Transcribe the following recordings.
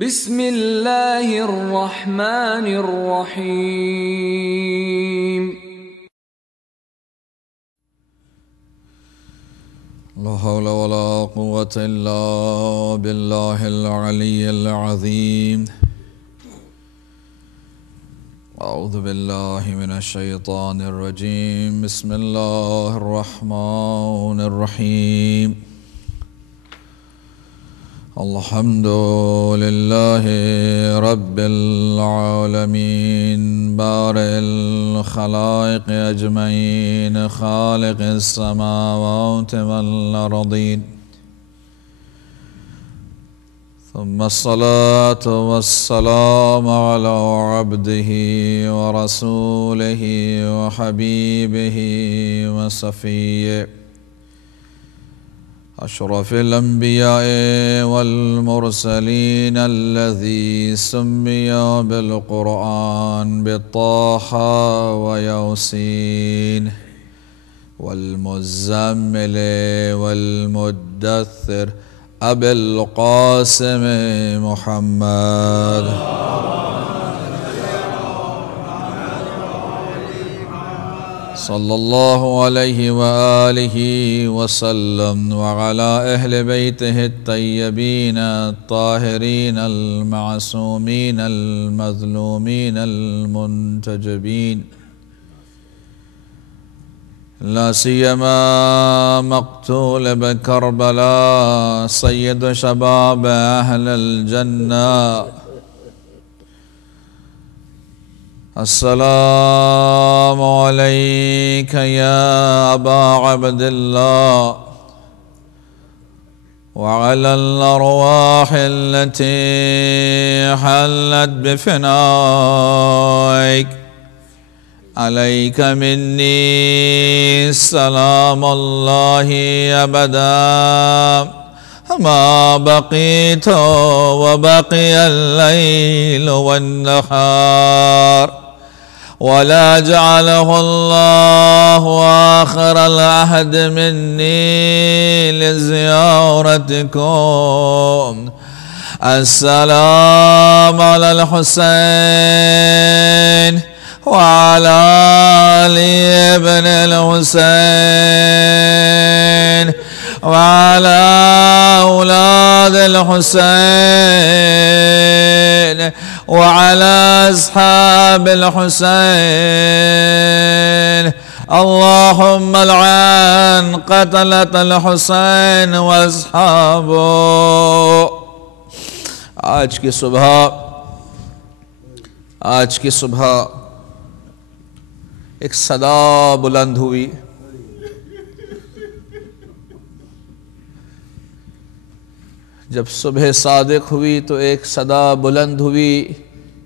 بسم اللہ الرحمن الرحیم. لا حول ولا قوة إلا بالله العلي العظيم. أعوذ بالله من الشيطان الرجيم. بسم الله الرحمن الرحيم. الحمد لله رب العالمين بارئ الخلائق أجمعين خالق السماوات والأرضين، ثم الصلاة والسلام على عبده ورسوله وحبيبه وصفيه أشرف الأنبياء والمرسلين الذي سمي بالقرآن بطه وياسين والمزمل والمدثر أبي القاسم محمد صلى الله عليه وآله وسلم وعلى أهل بيته الطيبين الطاهرين المعصومين المظلومين المنتجبين، لا سيما مقتول بكربلاء سيد شباب أهل الجنة. السلام عليك يا أبا عبد الله وعلى الأرواح التي حلت بفنائك، عليك مني سلام الله أبدا ما بقيت وبقي الليل والنهار، ولا جعله الله آخر العهد مني لزيارتكم. السلام على الحسين وعلى علي بن الحسين وعلى أولاد الحسين وعلى أصحاب الحسين. اللهم العن قتلة الحسين وأصحابه. آج کی صبح ایک صدا بلند ہوئی. جب صبح صادق ہوئی تو ایک صدا بلند ہوئی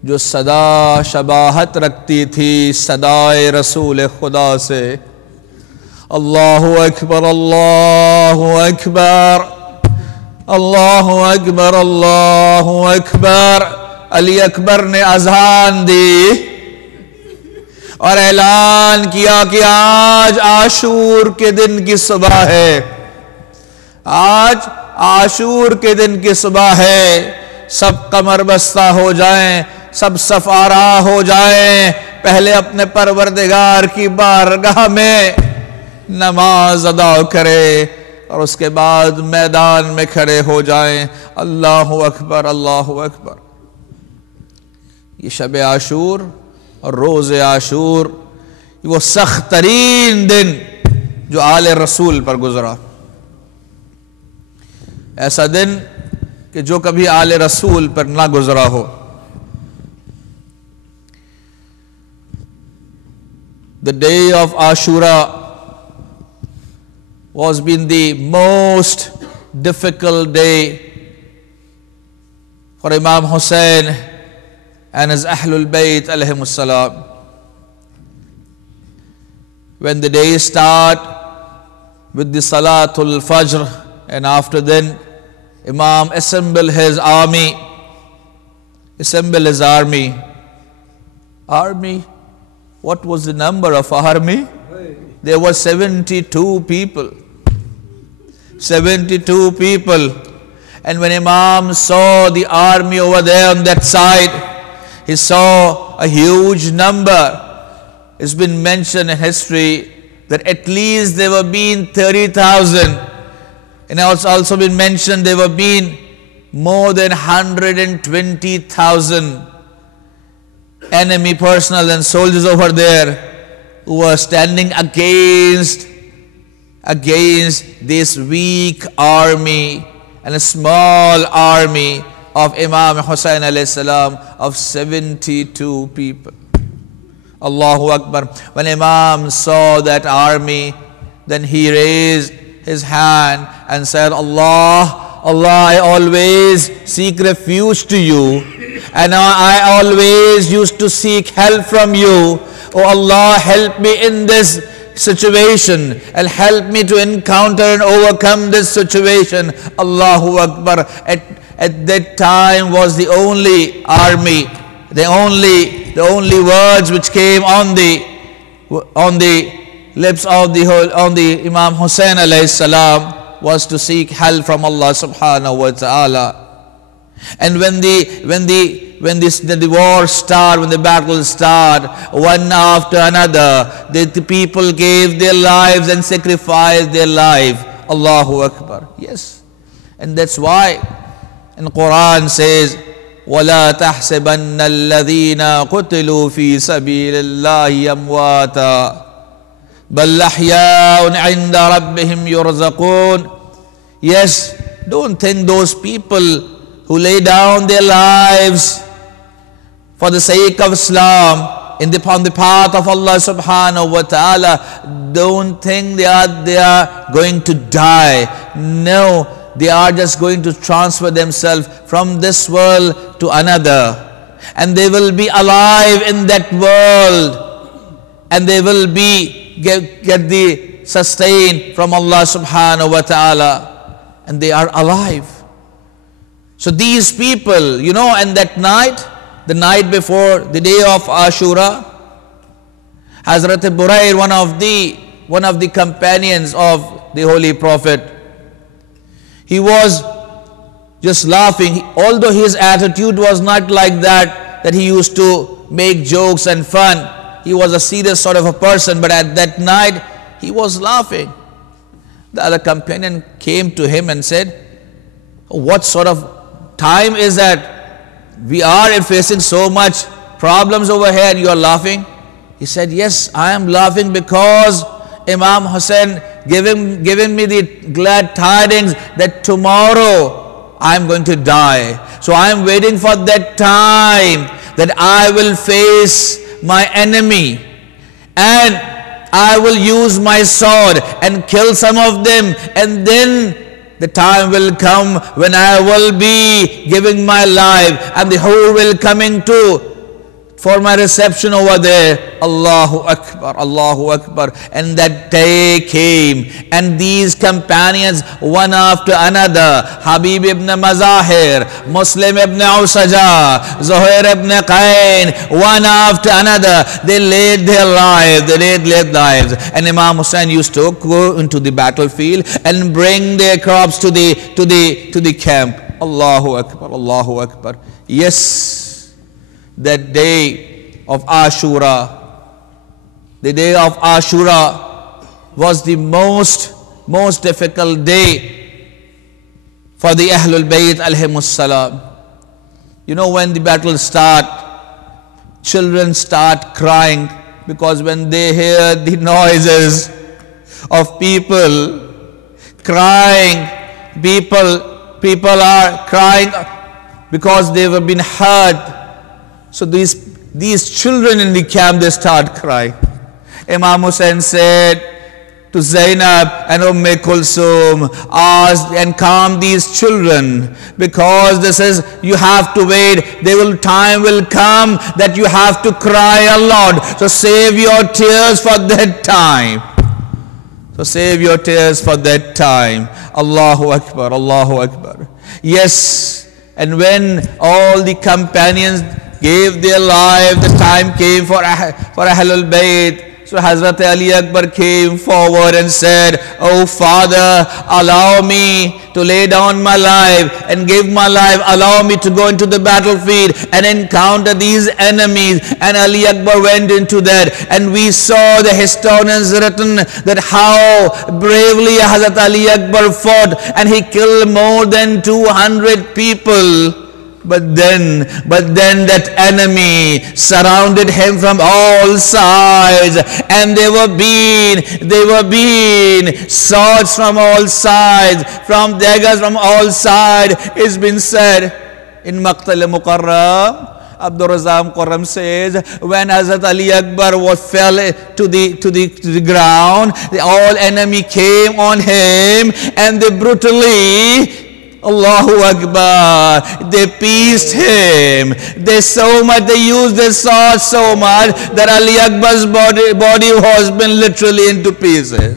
جو صدا شباہت رکھتی تھی صدائے رسول خدا سے. اللہ اکبر اللہ اکبر اللہ اکبر اللہ اکبر. علی اکبر نے اذان دی اور اعلان کیا کہ آج عاشور کے دن کی صبح ہے. آج عاشور کے دن کی صبح ہے. سب قمر بستہ ہو جائیں، سب صف آرا ہو جائیں، پہلے اپنے پروردگار کی بارگاہ میں نماز ادا کرے اور اس کے بعد میدان میں کھڑے ہو جائیں. اللہ اکبر اللہ اکبر. یہ شب عاشور اور روز عاشور وہ سخت ترین دن جو آل رسول پر گزرا، ایسا دن کہ جو کبھی آل رسول پر نہ گزرا ہو. The day of Ashura was been the most difficult day for Imam Hussein and his Ahlul Bayt alayhimus salam. When the day start with the Salatul Fajr, and after then Imam assemble his army. What was the number of army? There were 72 people. 72 people. And when Imam saw the army over there on that side, he saw a huge number. It's been mentioned in history that at least there were been 30,000. And it's also been mentioned there were been more than 120,000 enemy personnel and soldiers over there who were standing against this weak army and a small army of Imam Hussain alayhi salam of 72 people. Allahu Akbar. When Imam saw that army, then he raised his hand and said, Allah, I always seek refuge to you, and I always used to seek help from you. Oh Allah, help me in this situation and help me to encounter and overcome this situation. Allahu Akbar. At that time was the only army, the only words which came on the lips of the Imam Hussain alayhi salam was to seek help from Allah subhanahu wa ta'ala. And when the war started, when the battle started, one after another, the people gave their lives and sacrificed their life. Allahu Akbar. Yes. And that's why in Quran says, وَلَا تَحْسَبَنَّ الَّذِينَ قُتِلُوا فِي سَبِيلِ اللَّهِ أَمْوَاتًا بَلْ أَحْيَاءٌ عِنْدَ رَبِّهِمْ يُرْزَقُونَ. Yes, don't think those people who lay down their lives for the sake of Islam on the path of Allah subhanahu wa ta'ala, don't think they are going to die. No, they are just going to transfer themselves from this world to another, and they will be alive in that world, and they will get the sustain from Allah subhanahu wa ta'ala, and they are alive. So these people, and that night, the night before the day of Ashura, Hazrat Burair, one of the companions of the Holy Prophet, he was just laughing, although his attitude was not like that he used to make jokes and fun. He was a serious sort of a person, but at that night, he was laughing. The other companion came to him and said, what sort of time is that? We are facing so much problems over here and you are laughing. He said, yes, I am laughing because Imam Hussain giving me the glad tidings that tomorrow I am going to die. So I am waiting for that time that I will face my enemy and I will use my sword and kill some of them, and then the time will come when I will be giving my life and the whole will coming to for my reception over there. Allahu Akbar, Allahu Akbar. And that day came, and these companions, one after another, Habib ibn Mazahir, Muslim ibn Usaja, Zuhair ibn Qayn, one after another, they laid their lives, And Imam Hussain used to go into the battlefield and bring their crops to the camp. Allahu Akbar, Allahu Akbar. Yes. That day of Ashura, the day of Ashura was the most difficult day for the Ahlul Bayt alayhimus salam. When the battle start, children start crying, because when they hear the noises of people crying, people are crying because they have been hurt. So these children in the camp, they start crying. Imam Hussain said to Zainab and Kulsum, ask and calm these children, because this is, you have to wait. Time will come that you have to cry a lot. So save your tears for that time. Allahu Akbar, Allahu Akbar. Yes, and when all the companions gave their life, the time came for Ahlul Bayt. So Hazrat Ali Akbar came forward and said, "Oh Father, allow me to lay down my life and give my life. Allow me to go into the battlefield and encounter these enemies." And Ali Akbar went into that. And we saw the historians written that how bravely Hazrat Ali Akbar fought, and he killed more than 200 people. But then that enemy surrounded him from all sides, and they were being swords from all sides, from daggers from all sides. It's been said in Maqtal Mukarram, Abdul Razak Mukarram says, when Hazrat Ali Akbar fell to the ground, all enemy came on him, and they brutally, Allahu Akbar, they pieced him. They used the sword so much that Ali Akbar's body was been literally into pieces.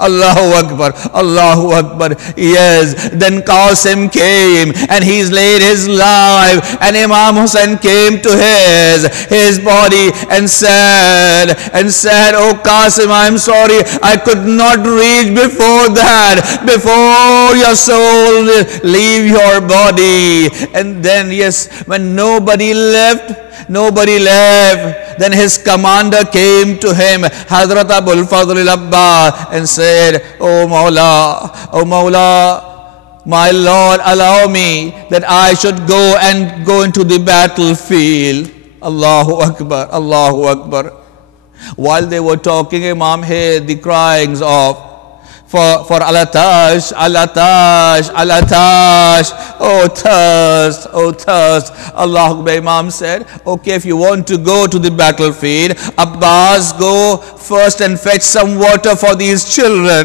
Allahu Akbar, Allahu Akbar. Yes, then Qasim came and he's laid his life, and Imam Hussain came to his body and said, "Oh Qasim, I'm sorry, I could not reach before that, before your soul leave your body." And then, yes, when nobody left, then his commander came to him, Hazrat Abul Fadl al-Abbas, and said, "Oh Mawla, my Lord, allow me that I should go into the battlefield." Allahu Akbar, Allahu Akbar. While they were talking, Imam heard the cryings of for Al-Atash, Al-Atash, Al-Atash, oh thirst, oh thirst. Allah Akbar. Imam said, "Okay, if you want to go to the battlefield, Abbas, go first and fetch some water for these children."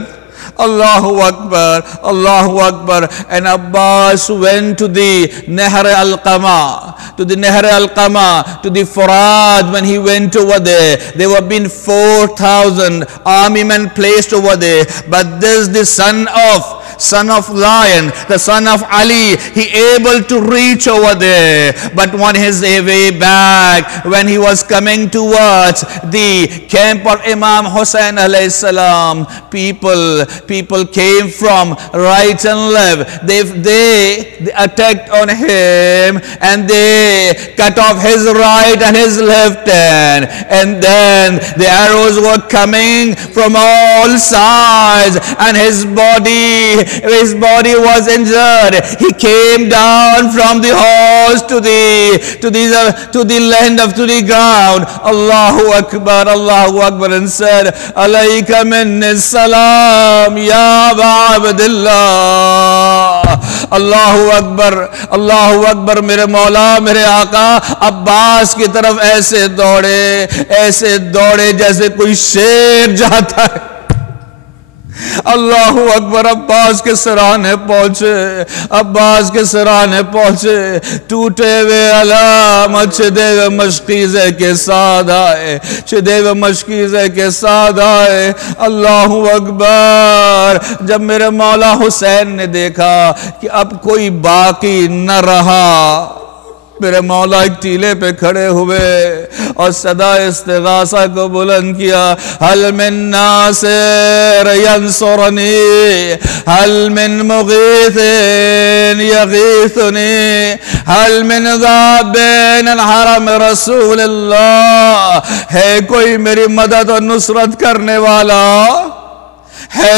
Allahu Akbar, Allahu Akbar. And Abbas went to the Nahr al-Qama, to the Furat. When he went over there were been 4,000 army men placed over there. But this the son of Lion, the son of Ali, he able to reach over there. But on his way back, when he was coming towards the camp of Imam Hussain alayhi salam, people came from right and left. They attacked on him, and they cut off his right and his left hand. And then the arrows were coming from all sides, and his body was injured. He came down from the horse to the ground. Allahu Akbar, Allahu Akbar, and said, "Alayka minni salam ya Aba Abdillah." Allahu Akbar, Allahu Akbar. میرے مولا, میرے آقا عباس کی طرف ایسے دوڑے جیسے کوئی شیر جاتا ہے. اللہ اکبر. عباس کے سرانے پہنچے, ٹوٹے ہوئے علامت چھدے ہوئے مشکیزے کے ساتھ آئے. اللہ اکبر. جب میرے مولا حسین نے دیکھا کہ اب کوئی باقی نہ رہا, میرے مولا ایک ٹیلے پہ کھڑے ہوئے اور صدا استغاثہ کو بلند کیا. حل من ناصر ینصرنی, حل من مغیث یغیثنی, حل من ذابین الحرم رسول اللہ. ہے کوئی میری مدد اور نصرت کرنے والا؟ ہے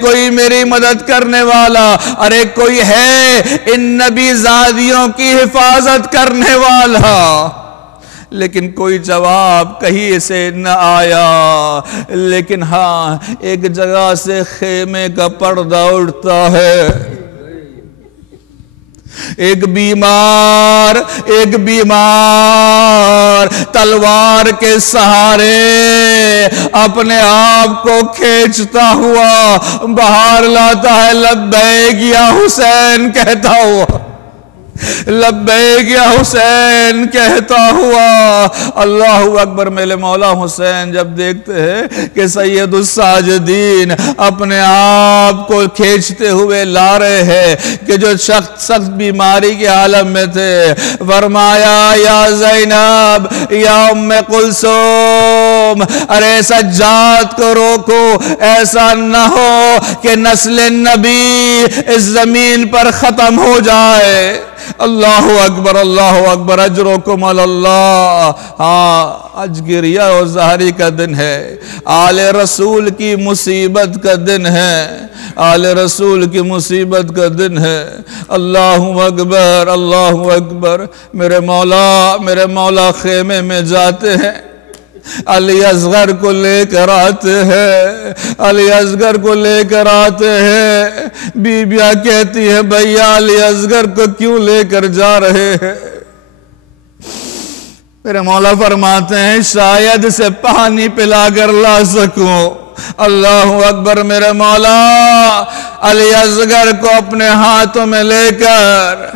کوئی میری مدد کرنے والا؟ ارے کوئی ہے ان نبی زادیوں کی حفاظت کرنے والا؟ لیکن کوئی جواب کہیں سے نہ آیا. لیکن ہاں, ایک جگہ سے خیمے کا پردہ اٹھتا ہے. ایک بیمار تلوار کے سہارے اپنے آپ کو کھینچتا ہوا باہر لاتا ہے. لبیک یا حسین کہتا ہوا, لبیک یا حسین کہتا ہوا. اللہ اکبر. میرے مولا حسین جب دیکھتے ہیں کہ سید الساجدین اپنے آپ کو کھینچتے ہوئے لا رہے ہیں کہ جو سخت بیماری کے عالم میں تھے, فرمایا یا زینب یا ام کلثوم ارے سجاد کو روکو، ایسا نہ ہو کہ نسل نبی اس زمین پر ختم ہو جائے۔ اللہ اکبر، اللہ اکبر، اجرکم اللہ۔ ہاں، آج گریہ و زہری کا دن ہے، آل رسول کی مصیبت کا دن ہے، آل رسول کی مصیبت کا دن ہے۔ اللہ اکبر، اللہ اکبر۔ میرے مولا خیمے میں جاتے ہیں، علی اصغر کو لے کر آتے ہیں، علی اصغر کو لے کر آتے ہیں۔ بیبیاں کہتی ہے بھیا علی اصغر کو کیوں لے کر جا رہے ہیں؟ میرے مولا فرماتے ہیں شاید سے پانی پلا کر لا سکوں۔ اللہ اکبر۔ میرے مولا علی اصغر کو اپنے ہاتھوں میں لے کر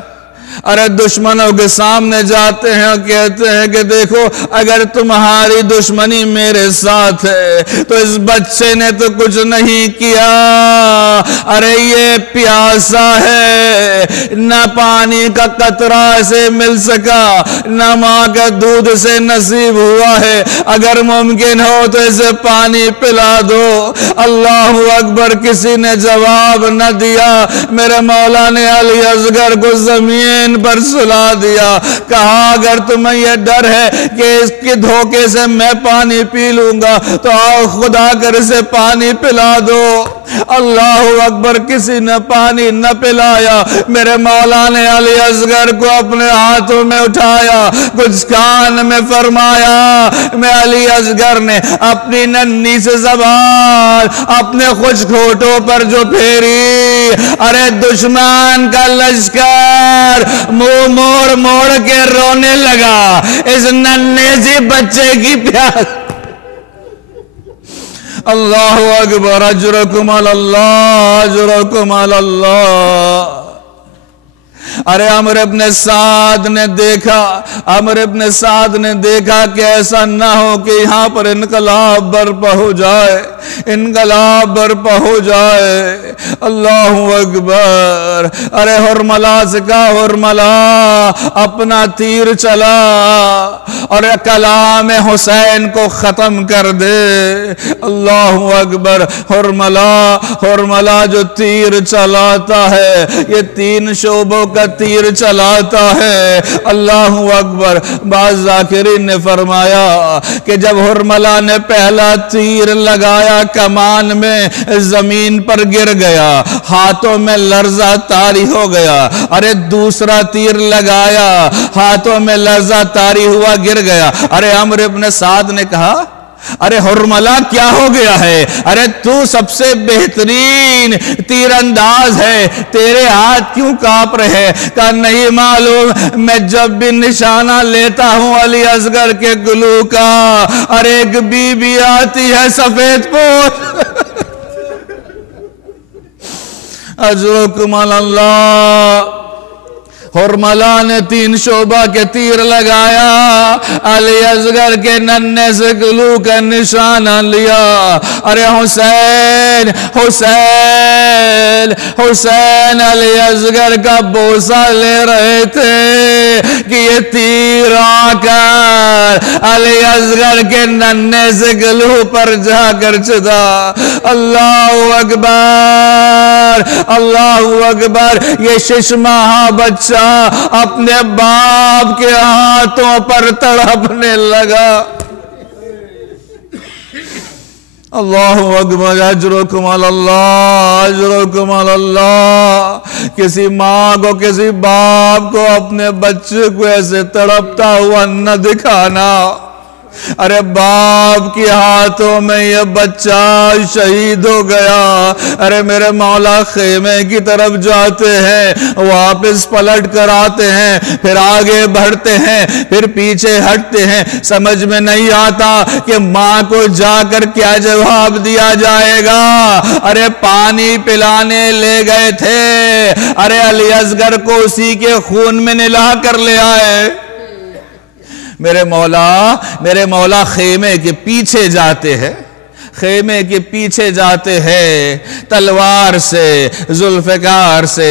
ارے دشمنوں کے سامنے جاتے ہیں اور کہتے ہیں کہ دیکھو اگر تمہاری دشمنی میرے ساتھ ہے تو اس بچے نے تو کچھ نہیں کیا، ارے یہ پیاسا ہے، نہ پانی کا قطرہ سے مل سکا، نہ ماں کا دودھ سے نصیب ہوا ہے، اگر ممکن ہو تو اسے پانی پلا دو۔ اللہ اکبر۔ کسی نے جواب نہ دیا۔ میرے مولا نے علی اصغر کو زمین پر سلا دیا، کہا اگر تمہیں یہ ڈر ہے کہ اس کے دھوکے سے میں پانی پی لوں گا تو آؤ خدا کر اسے پانی پلا دو۔ اللہ اکبر۔ کسی نے پانی نہ پلایا۔ میرے مولا نے علی اصغر کو اپنے ہاتھوں میں اٹھایا، کچھ کان میں فرمایا۔ میں علی اصغر نے اپنی ننھی سے زبان اپنے خشک ہونٹوں پر جو پھیری، ارے دشمن کا لشکر منہ موڑ موڑ کے رونے لگا اس ننھے سی بچے کی پیاس۔ اللہ اکبر۔ اجرکم اللہ، اجرکم اللہ۔ ارے عمرو ابن سعد نے دیکھا کہ ایسا نہ ہو کہ یہاں پر انقلاب برپا ہو جائے، انقلاب برپا ہو جائے۔ اللہ اکبر۔ ارے حرملہ سے کہا حرملہ اپنا تیر چلا اور کلام حسین کو ختم کر دے۔ اللہ اکبر۔ حرملہ جو تیر چلاتا ہے یہ 3 شعبوں کا تیر چلاتا ہے۔ اللہ اکبر۔ بعض ذاکرین نے فرمایا کہ جب حرملہ نے پہلا تیر لگایا کمان میں زمین پر گر گیا، ہاتھوں میں لرزہ طاری ہو گیا۔ ارے دوسرا تیر لگایا، ہاتھوں میں لرزہ طاری ہوا، گر گیا۔ ارے عمرو ابن سعد نے کہا ارے حرملہ کیا ہو گیا ہے؟ ارے تو سب سے بہترین تیر انداز ہے، تیرے ہاتھ کیوں کانپ رہے؟ کہا نہیں معلوم، میں جب بھی نشانہ لیتا ہوں علی اصغر کے گلو کا، ارے ایک بی بی آتی ہے سفید پوش۔ اجرکم اللہ۔ حرملہ نے 3 شعبہ کے تیر لگایا، علی اصغر کے ننھے سے گلو کا نشانہ لیا۔ ارے حسین حسین حسین علی اصغر کا بوسہ لے رہے تھے کہ یہ تیر آ کر علی اصغر کے ننھے سے گلو پر جا کر چدا۔ اللہ اکبر، اللہ اکبر۔ یہ 6 ماہ بچہ اپنے باپ کے ہاتھوں پر تڑپنے لگا۔ اللہ اکبر۔ اجرکم اللہ، اجرکم اللہ۔ کسی ماں کو کسی باپ کو اپنے بچے کو ایسے تڑپتا ہوا نہ دکھانا۔ ارے باپ کے ہاتھوں میں یہ بچہ شہید ہو گیا۔ ارے میرے مولا خیمے کی طرف جاتے ہیں، واپس پلٹ کر آتے ہیں، پھر آگے بڑھتے ہیں، پھر پیچھے ہٹتے ہیں۔ سمجھ میں نہیں آتا کہ ماں کو جا کر کیا جواب دیا جائے گا۔ ارے پانی پلانے لے گئے تھے، ارے علی اصغر کو اسی کے خون میں نلا کر لے آئے۔ میرے مولا خیمے کے پیچھے جاتے ہیں، خیمے کے پیچھے جاتے ہیں، تلوار سے ذوالفقار سے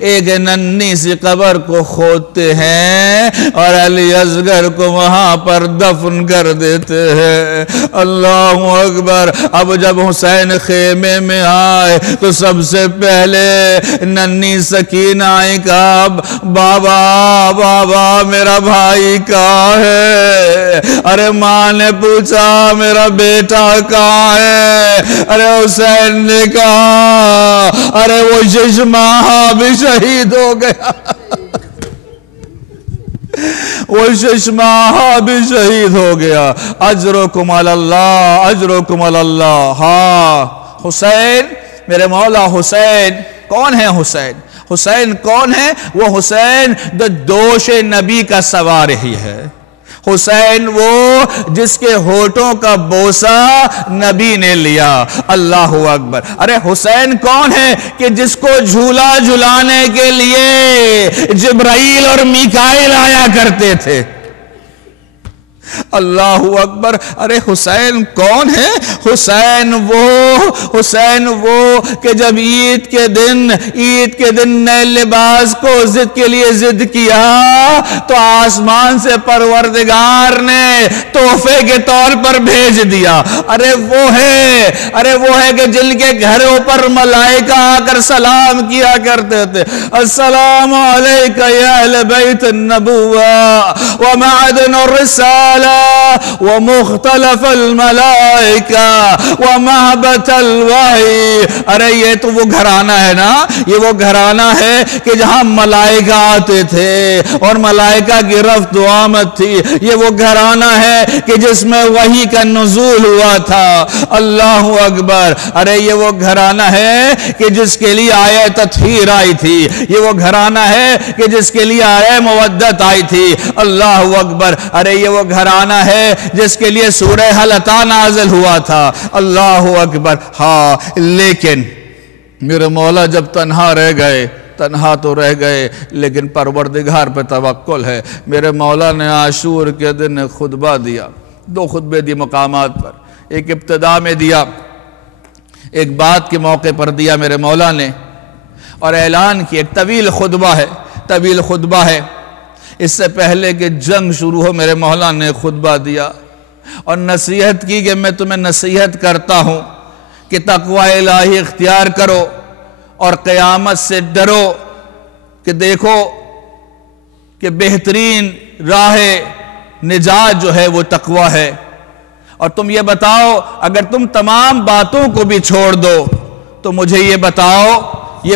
ایک ننھی سی قبر کو کھودتے ہیں اور علی اصغر کو وہاں پر دفن کر دیتے ہیں۔ اللہ اکبر۔ اب جب حسین خیمے میں آئے تو سب سے پہلے ننھی سکینہ آئی، کہا بابا بابا میرا بھائی کہاں ہے؟ ارے ماں نے پوچھا میرا بیٹا کہاں ہے؟ ارے حسین نے کہا ارے وہ ششماہ بھی شہید ہو گیا، وہ ششماہ بھی شہید ہو گیا۔ اجرکم علی اللہ، اجرکم علی اللہ۔ ہاں حسین، میرے مولا حسین کون ہے؟ حسین کون ہے؟ وہ حسین جو دوش نبی کا سوار ہی ہے، حسین وہ جس کے ہونٹوں کا بوسہ نبی نے لیا۔ اللہ اکبر۔ ارے حسین کون ہے کہ جس کو جھولا جھلانے کے لیے جبرائیل اور میکائیل آیا کرتے تھے۔ اللہ اکبر۔ ارے حسین کون ہے؟ حسین وہ کہ جب عید کے دن نئے لباس کو ضد کے لیے ضد کیا تو آسمان سے پروردگار نے تحفے کے طور پر بھیج دیا۔ ارے وہ ہے کہ جن کے گھروں پر ملائکہ آ کر سلام کیا کرتے تھے، السلام علیکہ یا اہل بیت النبوہ ومعدن الرسالہ ومختلف الملائکہ ومحبت الوحی۔ ارے یہ تو وہ گھرانہ ہے نا، یہ وہ گھرانہ ہے کہ جہاں ملائکہ آتے تھے اور ملائکہ کی رفت و آمد تھی۔ یہ وہ گھرانہ ہے کہ جس میں وحی کا نزول ہوا تھا۔ اللہ اکبر۔ ارے یہ وہ گھرانہ ہے کہ جس کے لیے آیہ تطہیر آئی تھی، یہ وہ گھرانہ ہے کہ جس کے لیے آیہ مودت آئی تھی۔ اللہ اکبر۔ ارے یہ وہ گھرانہ ہے جس کے لیے سورہ حل عطا نازل ہوا تھا۔ اللہ اکبر۔ ہاں لیکن میرے مولا جب تنہا رہ گئے، تنہا تو رہ گئے لیکن پروردگار پہ توکل ہے۔ میرے مولا نے عاشور کے دن خطبہ دیا، 2 خطبے دی مقامات پر۔ ایک ابتدا میں دیا، ایک بات کے موقع پر دیا میرے مولا نے، اور اعلان کی ایک طویل خطبہ ہے۔ اس سے پہلے کہ جنگ شروع ہو میرے مولا نے خطبہ دیا اور نصیحت کی کہ میں تمہیں نصیحت کرتا ہوں کہ تقوی الہی اختیار کرو اور قیامت سے ڈرو، کہ دیکھو کہ بہترین راہ نجات جو ہے وہ تقوی ہے۔ اور تم یہ بتاؤ اگر تم تمام باتوں کو بھی چھوڑ دو تو مجھے یہ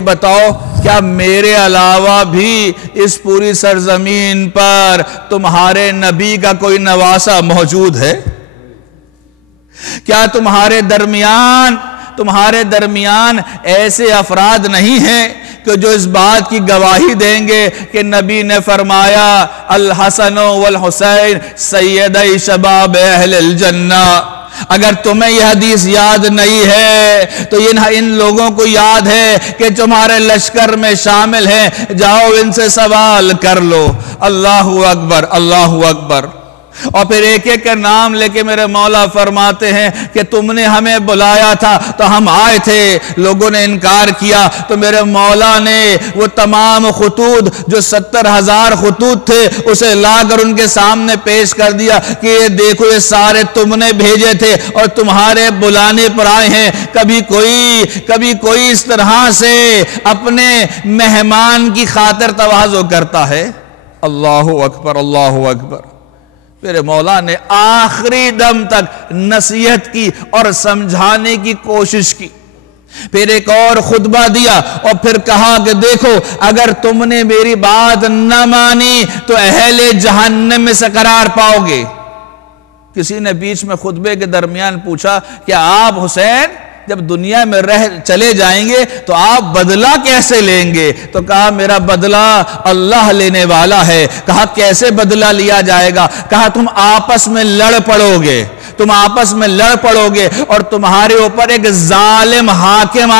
بتاؤ کیا میرے علاوہ بھی اس پوری سرزمین پر تمہارے نبی کا کوئی نواسہ موجود ہے؟ کیا تمہارے درمیان ایسے افراد نہیں ہیں کہ جو اس بات کی گواہی دیں گے کہ نبی نے فرمایا الحسن والحسین سیدی شباب اہل الجنہ؟ اگر تمہیں یہ حدیث یاد نہیں ہے تو ان لوگوں کو یاد ہے کہ تمہارے لشکر میں شامل ہیں، جاؤ ان سے سوال کر لو۔ اللہ اکبر، اللہ اکبر۔ اور پھر ایک ایک کا نام لے کے میرے مولا فرماتے ہیں کہ تم نے ہمیں بلایا تھا تو ہم آئے تھے، لوگوں نے انکار کیا تو میرے مولا نے وہ تمام خطوط جو 70,000 خطوط تھے اسے لا کر ان کے سامنے پیش کر دیا کہ یہ دیکھو یہ سارے تم نے بھیجے تھے اور تمہارے بلانے پر آئے ہیں۔ کبھی کوئی اس طرح سے اپنے مہمان کی خاطر تواضع کرتا ہے؟ اللہ اکبر، اللہ اکبر۔ میرے مولا نے آخری دم تک نصیحت کی اور سمجھانے کی کوشش کی۔ پھر ایک اور خطبہ دیا اور پھر کہا کہ دیکھو اگر تم نے میری بات نہ مانی تو اہل جہنم میں سے قرار پاؤ گے۔ کسی نے بیچ میں خطبے کے درمیان پوچھا کہ آپ حسین جب دنیا میں چلے جائیں گے تو آپ بدلہ کیسے لیں گے؟ تو کہا میرا بدلہ اللہ لینے والا ہے۔ کہا کیسے بدلہ لیا جائے گا؟ کہا تم آپس میں لڑ پڑو گے، تم آپس میں لڑ پڑو گے اور تمہارے اوپر ایک ظالم حاکم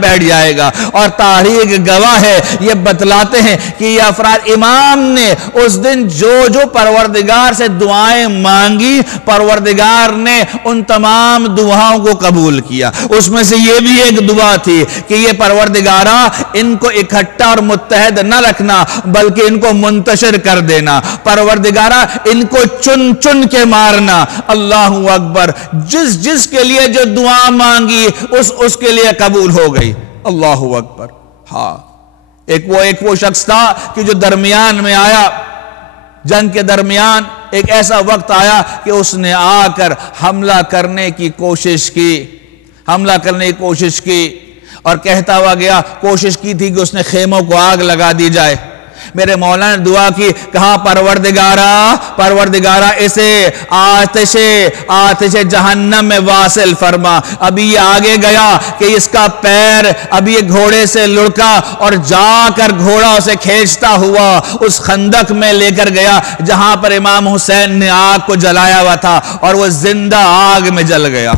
بیٹھ جائے گا. اور تاریخ گواہ ہے، یہ بتلاتے ہیں کہ یہ افراد، امام نے اس دن جو پروردگار سے دعائیں مانگی، پروردگار نے ان تمام دعاؤں کو قبول کیا. اس میں سے یہ بھی ایک دعا تھی کہ یہ پروردگارہ ان کو اکٹھا اور متحد نہ رکھنا بلکہ ان کو منتشر کر دینا. پروردگارہ ان کو چن چن کے مارنا. اللہ اکبر. جس کے لیے جو دعا مانگی اس کے لیے قبول ہو گئی. اللہ اکبر. ہاں، ایک وہ شخص تھا کہ جو درمیان میں آیا، جنگ کے درمیان ایک ایسا وقت آیا کہ اس نے آ کر حملہ کرنے کی کوشش کی اور کہتا ہوا گیا، کوشش کی تھی کہ اس نے خیموں کو آگ لگا دی جائے. میرے مولا نے دعا کی، کہا پروردگارہ اسے آتش جہنم میں واصل فرما. ابھی یہ آگے گیا کہ اس کا پیر ابھی یہ گھوڑے سے لڑکا اور جا کر گھوڑا اسے کھینچتا ہوا اس خندق میں لے کر گیا جہاں پر امام حسین نے آگ کو جلایا ہوا تھا، اور وہ زندہ آگ میں جل گیا.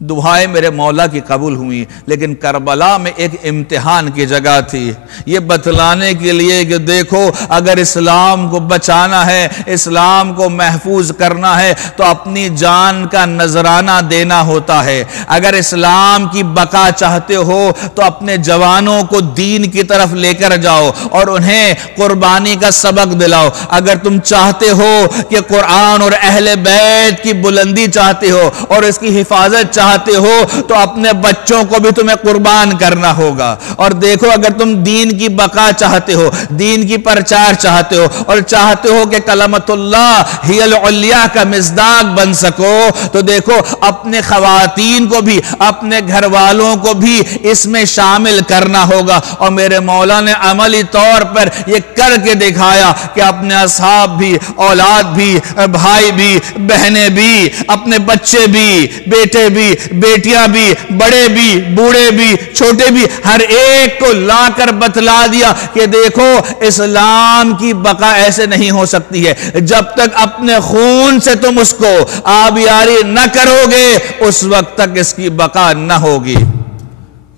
دعائیں میرے مولا کی قبول ہوئی، لیکن کربلا میں ایک امتحان کی جگہ تھی، یہ بتلانے کے لیے کہ دیکھو اگر اسلام کو بچانا ہے، اسلام کو محفوظ کرنا ہے تو اپنی جان کا نذرانہ دینا ہوتا ہے. اگر اسلام کی بقا چاہتے ہو تو اپنے جوانوں کو دین کی طرف لے کر جاؤ اور انہیں قربانی کا سبق دلاؤ. اگر تم چاہتے ہو کہ قرآن اور اہل بیت کی بلندی چاہتے ہو اور اس کی حفاظت چاہتے ہو تو اپنے بچوں کو بھی تمہیں قربان کرنا ہوگا. اور دیکھو اگر تم دین کی بقا چاہتے ہو، دین کی پرچار چاہتے ہو اور چاہتے ہو کہ کلمت اللہ ہی العلیہ کا مصداق بن سکو تو دیکھو اپنے خواتین کو بھی، اپنے گھر والوں کو بھی اس میں شامل کرنا ہوگا. اور میرے مولا نے عملی طور پر یہ کر کے دکھایا کہ اپنے اصحاب بھی، اولاد بھی، بھائی بھی، بہنیں بھی، اپنے بچے بھی، بیٹے بھی، بیٹیاں بھی، بڑے بھی، بوڑھے بھی، چھوٹے بھی، ہر ایک کو لا کر بتلا دیا کہ دیکھو اسلام کی بقا ایسے نہیں ہو سکتی ہے جب تک اپنے خون سے تم اس کو آبیاری نہ کرو گے اس وقت تک اس کی بقا نہ ہوگی.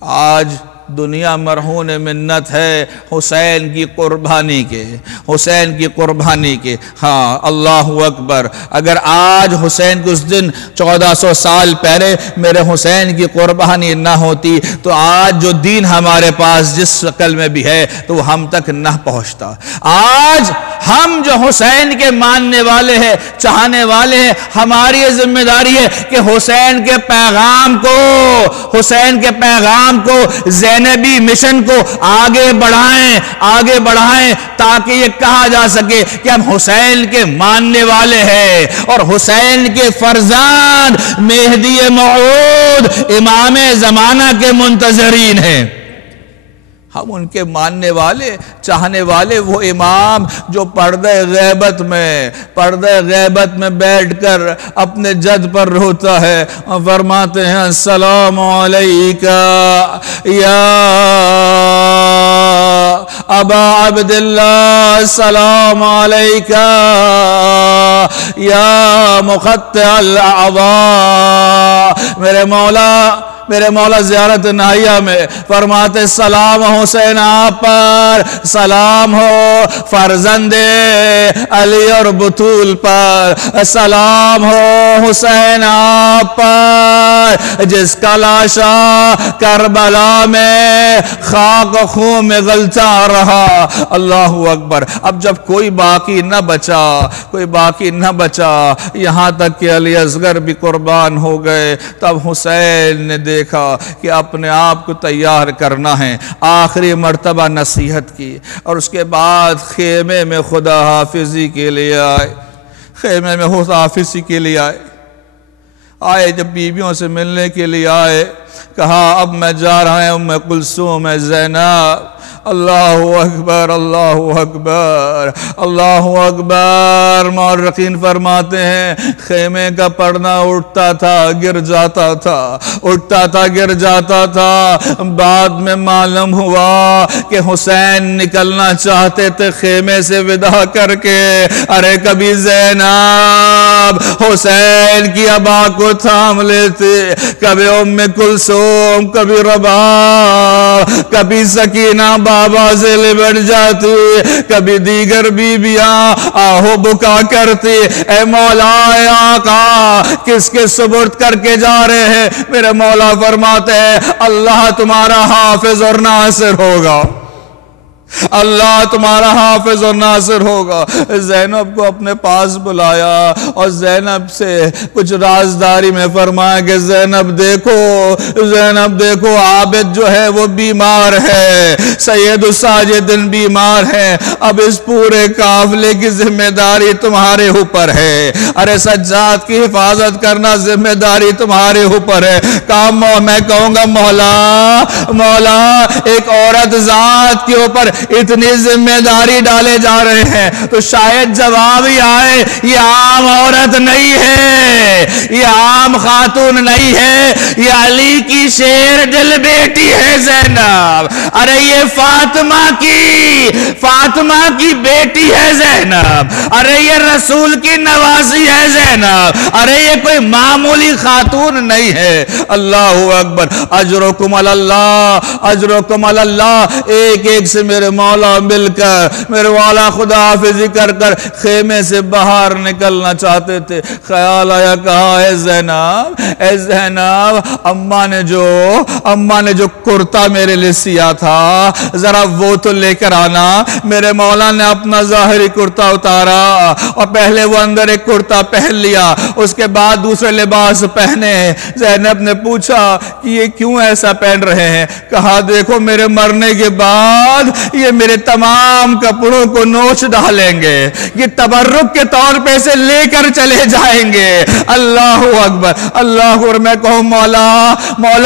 آج دنیا مرہون منت ہے حسین کی قربانی کے. ہاں اللہ اکبر. اگر آج حسین کو اس دن 1400 سال پہلے میرے حسین کی قربانی نہ ہوتی تو آج جو دین ہمارے پاس جس شکل میں بھی ہے تو وہ ہم تک نہ پہنچتا. آج ہم جو حسین کے ماننے والے ہیں، چاہنے والے ہیں، ہماری یہ ذمہ داری ہے کہ حسین کے پیغام کو زینبی مشن کو آگے بڑھائیں تاکہ یہ کہا جا سکے کہ ہم حسین کے ماننے والے ہیں اور حسین کے فرزند مہدی موعود امام زمانہ کے منتظرین ہیں. ہم ان کے ماننے والے، چاہنے والے، وہ امام جو پردہ غیبت میں بیٹھ کر اپنے جد پر روتا ہے اور فرماتے ہیں السلام علیکہ یا ابا عبداللہ، السلام علیکہ یا مقطع الاعضاء. میرے مولا زیارت نائیہ میں فرماتے سلام حسین آپ پر، سلام ہو فرزند علی اور بطول پر، سلام ہو حسین آپ پر جس کا لاشا کربلا میں خاک و خون میں غلطا رہا. اللہ اکبر. اب جب کوئی باقی نہ بچا یہاں تک کہ علی اصغر بھی قربان ہو گئے، تب حسین نے دیکھا کہ اپنے آپ کو تیار کرنا ہے. آخری مرتبہ نصیحت کی اور اس کے بعد خیمے میں خدا حافظی کے لیے آئے. جب بیویوں سے ملنے کے لیے آئے، کہا اب میں جا رہا ہوں ام کلثوم زینب، اللہ اکبر اللہ اکبر اللہ اکبر۔ مورخین فرماتے ہیں خیمے کا پردہ اٹھتا تھا گر جاتا تھا، اٹھتا تھا گر جاتا تھا۔ بعد میں معلوم ہوا کہ حسین نکلنا چاہتے تھے خیمے سے ودا کر کے، ارے کبھی زینب حسین کی ابا کو تھام لیتے، کبھی ام کلثوم، کبھی رباب، کبھی سکینہ بابا سے لپٹ جاتی، کبھی دیگر بیویاں آہو بکا کرتی، اے مولا اے آقا کس کے سپرد کر کے جا رہے ہیں؟ میرے مولا فرماتے ہیں اللہ تمہارا حافظ اور ناصر ہوگا، اللہ تمہارا حافظ اور ناصر ہوگا۔ زینب کو اپنے پاس بلایا اور زینب سے کچھ رازداری میں فرمایا کہ زینب دیکھو عابد جو ہے وہ بیمار ہے، سید الساجدین بیمار ہے، اب اس پورے قافلے کی ذمہ داری تمہارے اوپر ہے، ارے سجاد کی حفاظت کرنا ذمہ داری تمہارے اوپر ہے۔ میں کہوں گا مولا ایک عورت ذات کے اوپر اتنی ذمہ داری ڈالے جا رہے ہیں تو شاید جواب ہی آئے یہ عام عورت نہیں ہے، یہ عام خاتون نہیں ہے، یہ علی کی شیر دل بیٹی ہے زینب، ارے یہ فاطمہ کی بیٹی ہے زینب، ارے یہ رسول کی نوازی ہے زینب، ارے یہ کوئی معمولی خاتون نہیں ہے۔ اللہ اکبر، اجرکم اللہ اجرکم اللہ۔ ایک ایک سے میرے مولا مل کر میرے والا خدا حافظی کر کر خیمے سے باہر نکلنا چاہتے تھے۔ خیال آیا کہا اے زینب اماں نے جو کرتا میرے لیے سیا تھا ذرا وہ تو لے کر آنا۔ میرے مولا نے اپنا ظاہری کرتا اتارا اور پہلے وہ اندر ایک کرتا پہن لیا، اس کے بعد دوسرے لباس پہنے۔ زینب نے پوچھا کہ یہ کیوں ایسا پہن رہے ہیں؟ کہا دیکھو میرے مرنے کے بعد یہ میرے تمام کپڑوں کو نوچ ڈالیں گے، یہ تبرک کے طور پہ سے لے کر چلے جائیں گے۔ اللہ اکبر اللہ اکبر۔ میں کہوں مولا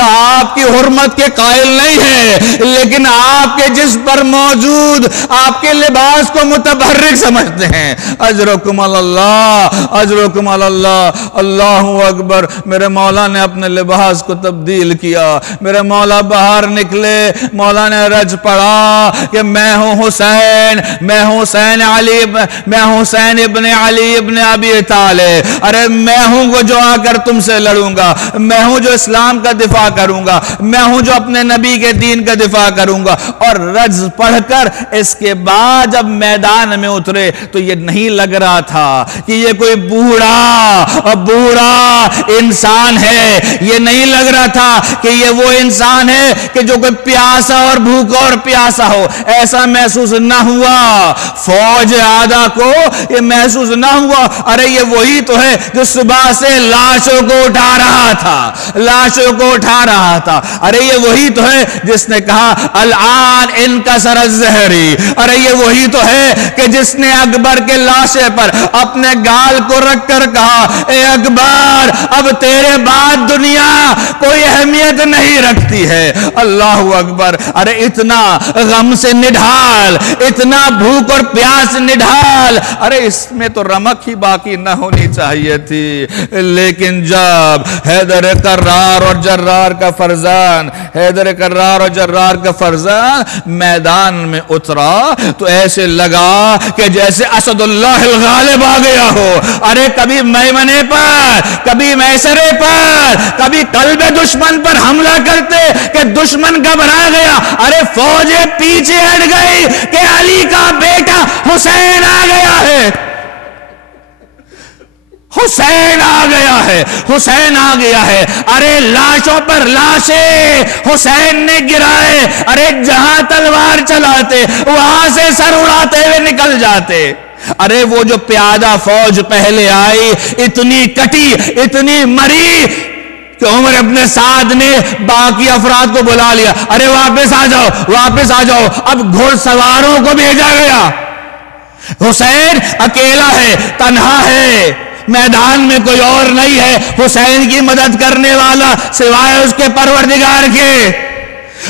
آپ کی حرمت کے قائل نہیں ہے لیکن آپ کے جسم پر موجود آپ کے لباس کو متبرک سمجھتے ہیں۔ اجرکم اللہ اجرکم اللہ۔ اللہ اکبر۔ میرے مولا نے اپنے لباس کو تبدیل کیا، میرے مولا باہر نکلے، مولا نے رج پڑا کہ میں ہوں حسین ابن علی ابن ابی طالب، ارے میں ہوں وہ جو آ کر تم سے لڑوں گا، میں ہوں جو اسلام کا دفاع کروں گا، میں ہوں جو اپنے نبی کے دین کا دفاع کروں گا۔ اور رجز پڑھ کر اس کے بعد جب میدان میں اترے تو یہ نہیں لگ رہا تھا کہ یہ کوئی بوڑھا انسان ہے، یہ نہیں لگ رہا تھا کہ یہ وہ انسان ہے کہ جو کوئی پیاسا اور بھوکا اور پیاسا ہو، ایسا محسوس نہ ہوا۔ فوج آدھا کو یہ محسوس نہ ہوا، ارے یہ وہی تو ہے جو صبح سے لاشوں کو اٹھا رہا تھا، ارے یہ وہی تو ہے جس نے کہا الان انکسر الزہری، ارے یہ وہی تو ہے کہ جس نے اکبر کے لاشے پر اپنے گال کو رکھ کر کہا اے اکبر اب تیرے بعد دنیا کوئی اہمیت نہیں رکھتی ہے۔ اللہ اکبر۔ ارے اتنا غم سے نڈھال، اتنا بھوک اور پیاس نڈھال، ارے اس میں تو رمق ہی باقی نہ ہونی چاہیے تھی۔ لیکن جب حیدر کرار اور جرار کا فرزان میدان میں اترا تو ایسے لگا کہ جیسے اسد اللہ الغالب آ گیا ہو، ارے کبھی میمنے پر، کبھی میسرے پر، کبھی قلب دشمن پر حملہ کرتے کہ دشمن گھبرا گیا، ارے فوجیں پیچھے ہٹ گئی کہ علی کا بیٹا حسین آ گیا ہے، حسین آ گیا ہے۔ ارے لاشوں پر لاشیں حسین نے گرائے، ارے جہاں تلوار چلاتے وہاں سے سر اڑاتے ہوئے نکل جاتے۔ ارے وہ جو پیادہ فوج پہلے آئی اتنی کٹی، اتنی مری کہ عمر ابن سعد نے باقی افراد کو بلا لیا، ارے واپس آ جاؤ۔ اب گھڑ سواروں کو بھیجا گیا، حسین اکیلا ہے، تنہا ہے، میدان میں کوئی اور نہیں ہے حسین کی مدد کرنے والا سوائے اس کے پروردگار کے۔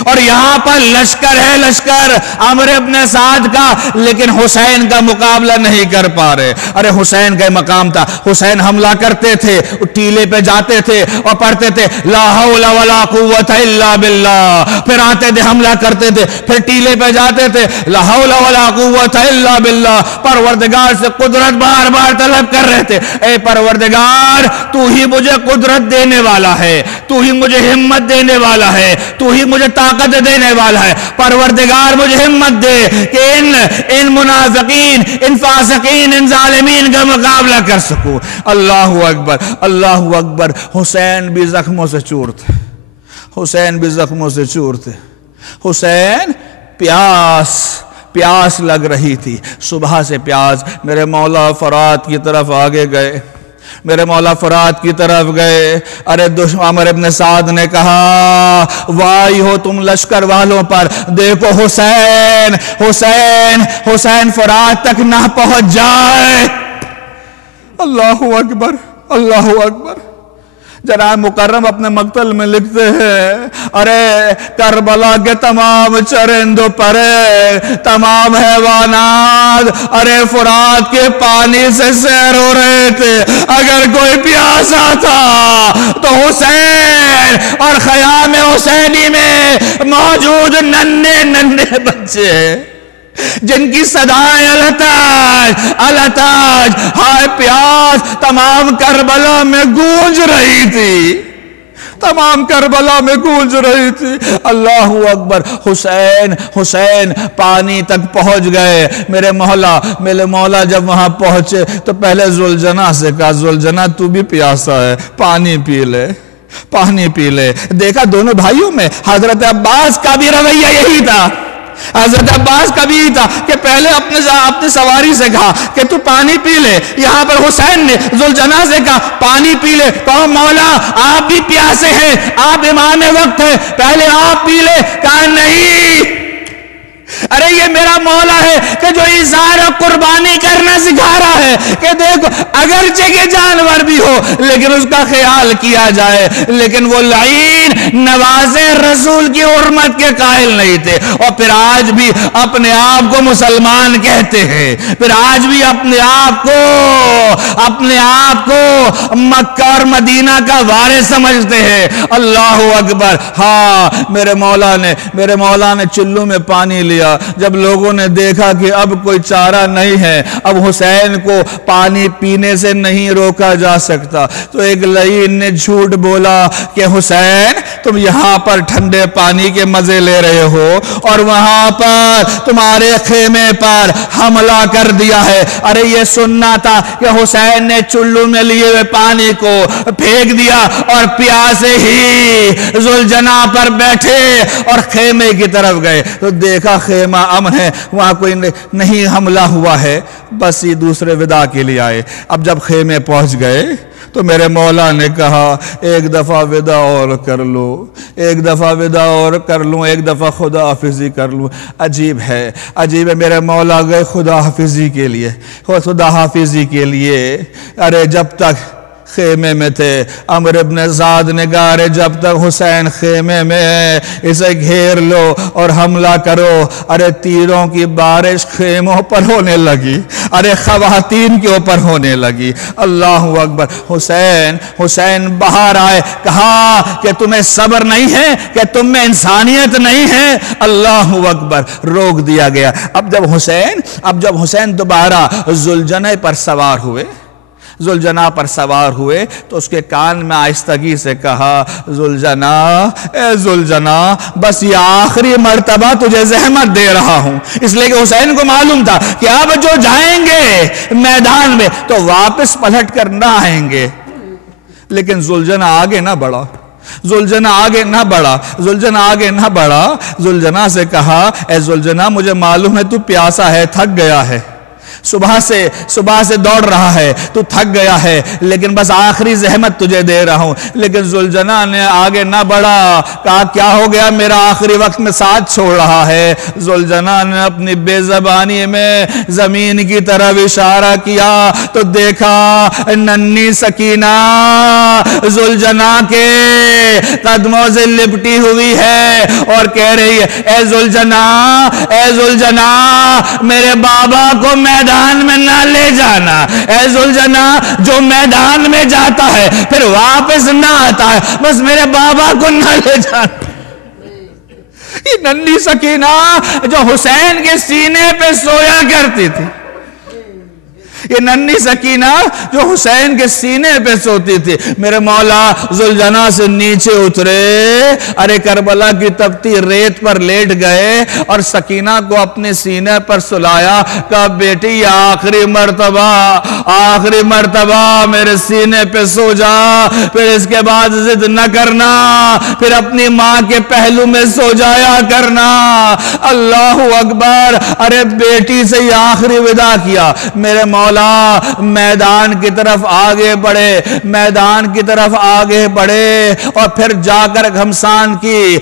اور یہاں پر لشکر ہے، لشکر عمرو ابن سعد کا، لیکن حسین کا مقابلہ نہیں کر پا رہے۔ ارے حسین کا مقام تھا، حسین حملہ کرتے تھے، ٹیلے پہ جاتے تھے اور پڑھتے تھے لا حول ولا قوت الا باللہ، پھر آتے تھے حملہ کرتے تھے، پھر ٹیلے پہ جاتے تھے لا حول ولا قوت الا باللہ، پروردگار سے قدرت بار بار طلب کر رہے تھے، اے پروردگار تو ہی مجھے قدرت دینے والا ہے، تو ہی مجھے ہمت دینے والا ہے، تو ہی مجھے طاقت دینے والا ہے، پروردگار مجھے ہمت دے کہ ان منافقین، ان فاسقین، ان ظالمین کا مقابلہ کر سکوں۔ اللہ اکبر، اللہ اکبر۔ حسین بھی زخموں سے چور تھے، حسین بھی زخموں سے چور تھے۔ حسین پیاس لگ رہی تھی، صبح سے پیاس۔ میرے مولا فرات کی طرف آگے گئے، میرے مولا فرات کی طرف گئے۔ ارے عمرو ابن سعد نے کہا وائی ہو تم لشکر والوں پر، دیکھو حسین حسین حسین فرات تک نہ پہنچ جائے۔ اللہ اکبر، اللہ اکبر۔ جناب مکرم اپنے مقتل میں لکھتے ہیں ارے کربلا کے تمام چرندوں پرے، تمام حیوانات ارے فرات کے پانی سے سیر ہو رہے تھے، اگر کوئی پیاسا تھا تو حسین اور خیام حسینی میں موجود ننھے ننھے بچے جن کی صدائیں اللہ تاج ہائے پیاس تمام کربلا میں گونج رہی تھی، تمام کربلا میں گونج رہی تھی۔ اللہ اکبر۔ حسین پانی تک پہنچ گئے۔ میرے مولا جب وہاں پہنچے تو پہلے ذوالجناح سے کہا ذوالجناح تو بھی پیاسا ہے، پانی پی لے، پانی پی لے۔ دیکھا دونوں بھائیوں میں حضرت عباس کا بھی رویہ یہی تھا، حضرت عباس کا بھی تھا کہ پہلے اپنے سواری سے کہا کہ تو پانی پی لے، یہاں پر حسین نے ذوالجناح سے کہا پانی پی لے، کہا مولا آپ بھی پیاسے ہیں، آپ امام وقت ہیں، پہلے آپ پی لے، کہا نہیں، ارے یہ میرا مولا ہے کہ جو اظہار قربانی کرنا سکھا رہا ہے کہ دیکھو اگرچہ کہ جانور بھی ہو لیکن اس کا خیال کیا جائے۔ لیکن وہ لعین نواز رسول کی حرمت کے قائل نہیں تھے، اور پھر آج بھی اپنے آپ کو مسلمان کہتے ہیں، پھر آج بھی اپنے آپ کو مکہ اور مدینہ کا وارث سمجھتے ہیں۔ اللہ اکبر۔ ہاں میرے مولا نے چلو میں پانی لیا، جب لوگوں نے دیکھا کہ اب کوئی چارہ نہیں ہے، اب حسین کو پانی پینے سے نہیں روکا جا سکتا، تو ایک لعین نے جھوٹ بولا کہ حسین تم یہاں پر ٹھنڈے پانی کے مزے لے رہے ہو اور وہاں پر تمہارے خیمے پر حملہ کر دیا ہے۔ ارے یہ سننا تھا کہ حسین نے چلو میں لیے ہوئے پانی کو پھینک دیا اور پیاسے ہی ذوالجناح پر بیٹھے اور خیمے کی طرف گئے تو دیکھا خیمہ امن ہے، وہاں کوئی نہیں حملہ ہوا ہے، بس یہ دوسرے وداع کے لیے آئے۔ اب جب خیمے پہنچ گئے تو میرے مولا نے کہا ایک دفعہ وداع اور کر لو، ایک دفعہ وداع اور کر لوں، ایک دفعہ خدا حافظی کر لوں۔ عجیب ہے میرے مولا گئے خدا حافظی کے لیے۔ ارے جب تک خیمے میں تھے عمرو ابن سعد نے کہا ارے جب تک حسین خیمے میں ہے اسے گھیر لو اور حملہ کرو۔ ارے تیروں کی بارش خیموں پر ہونے لگی، ارے خواتین کے اوپر ہونے لگی۔ اللہ اکبر۔ حسین باہر آئے، کہا کہ تمہیں صبر نہیں ہے، کہ تم میں انسانیت نہیں ہے۔ اللہ اکبر۔ روک دیا گیا۔ اب جب حسین دوبارہ ذوالجناح پر سوار ہوئے تو اس کے کان میں آہستگی سے کہا ذوالجناح بس یہ آخری مرتبہ تجھے زحمت دے رہا ہوں، اس لیے کہ حسین کو معلوم تھا کہ اب جو جائیں گے میدان میں تو واپس پلٹ کر نہ آئیں گے، لیکن ذوالجناح آگے نہ بڑھا، ذوالجناح سے کہا اے ذوالجناح مجھے معلوم ہے تو پیاسا ہے، تھک گیا ہے، صبح سے دوڑ رہا ہے، تو تھک گیا ہے، لیکن بس آخری زحمت تجھے دے رہا ہوں۔ لیکن ذوالجناح نے آگے نہ بڑھا، کہا کیا ہو گیا، میرا آخری وقت میں ساتھ چھوڑ رہا ہے۔ ذوالجناح نے اپنی بے زبانی میں زمین کی طرف اشارہ کیا تو دیکھا ننھی سکینہ ذوالجناح کے قدموں سے لپٹی ہوئی ہے اور کہہ رہی ہے اے ذوالجناح میرے بابا کو میدان میں نہ لے جانا، اے ذوالجناح جو میدان میں جاتا ہے پھر واپس نہ آتا ہے، بس میرے بابا کو نہ لے جانا۔ یہ ننھی سکینہ جو حسین کے سینے پہ سویا کرتی تھی، یہ ننھی سکینہ جو حسین کے سینے پہ سوتی تھی، میرے مولا ذوالجناح سے نیچے اترے، ارے کربلا کی تپتی ریت پر لیٹ گئے اور سکینہ کو اپنے سینے پر سلایا، کہا بیٹی یہ آخری مرتبہ میرے سینے پہ سو جا، پھر اس کے بعد ضد نہ کرنا، پھر اپنی ماں کے پہلو میں سو جایا کرنا۔ اللہ اکبر، ارے بیٹی سے یہ آخری وداع کیا، میرے مولا میدان کی طرف آگے بڑھے اور پھر جا کر گھمسان کی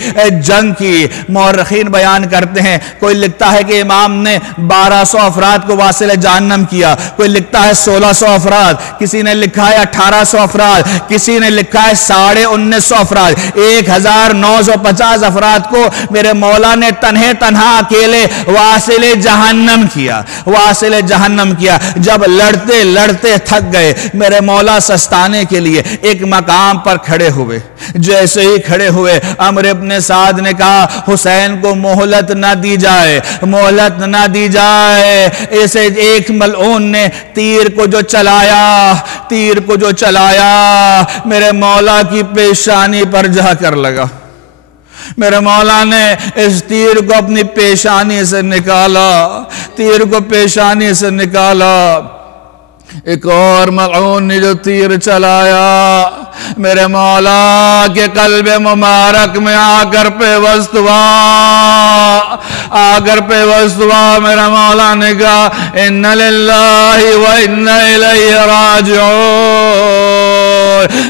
جنگ کی۔ مورخین بیان کرتے ہیں، کوئی لکھتا ہے کہ امام نے 1200 افراد کو واصل جہنم کیا، کوئی لکھتا ہے 1600 افراد، کسی نے لکھا ہے 1800 افراد، کسی نے لکھا ہے 1950 افراد، 1950 افراد کو میرے مولا نے تنہا اکیلے واصل جہنم کیا۔ جب لڑتے تھک گئے، میرے مولا سستانے کے لیے ایک مقام پر کھڑے ہوئے، جیسے ہی کھڑے ہوئے عمرو بن سعد نے کہا حسین کو مہلت نہ دی جائے، اسے ایک ملعون نے تیر کو جو چلایا میرے مولا کی پیشانی پر جا کر لگا، میرے مولا نے اس تیر کو اپنی پیشانی سے نکالا، ایک اور ملعون نے جو تیر چلایا میرے مولا کے قلب مبارک میں آ کر پیوست ہوا، میرا مولا نے کہا ان للہ و انا الیہ راجعون۔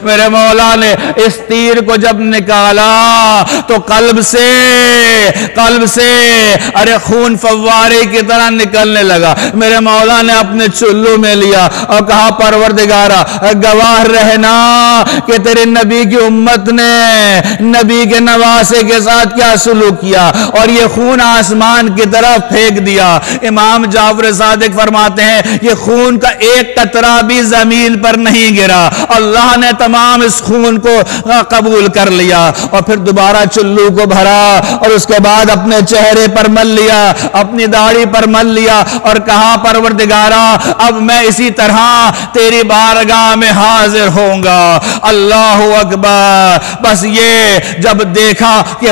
میرے مولا نے اس تیر کو جب نکالا تو قلب سے ارے خون فوارے کی طرح نکلنے لگا، میرے مولا نے اپنے چلو میں لیا اور کہا پروردگارا گواہ رہنا کہ تیرے نبی کی امت نے نبی کے نواسے کے ساتھ کیا سلوک کیا اور یہ خون آسمان کی طرف پھینک دیا۔ امام جعفر صادق فرماتے ہیں یہ خون کا ایک قطرہ بھی زمین پر نہیں گرا، اللہ نے تمام اس خون کو قبول کر لیا اور پھر دوبارہ چلو کو بھرا اور اس کے بعد اپنے چہرے پر مل لیا، اپنی داڑھی پر مل لیا اور کہا پروردگارا اب میں اسی طرح تیری بارگاہ میں حاضر ہوں گا۔ اللہ اکبر۔ بس یہ جب دیکھا کہ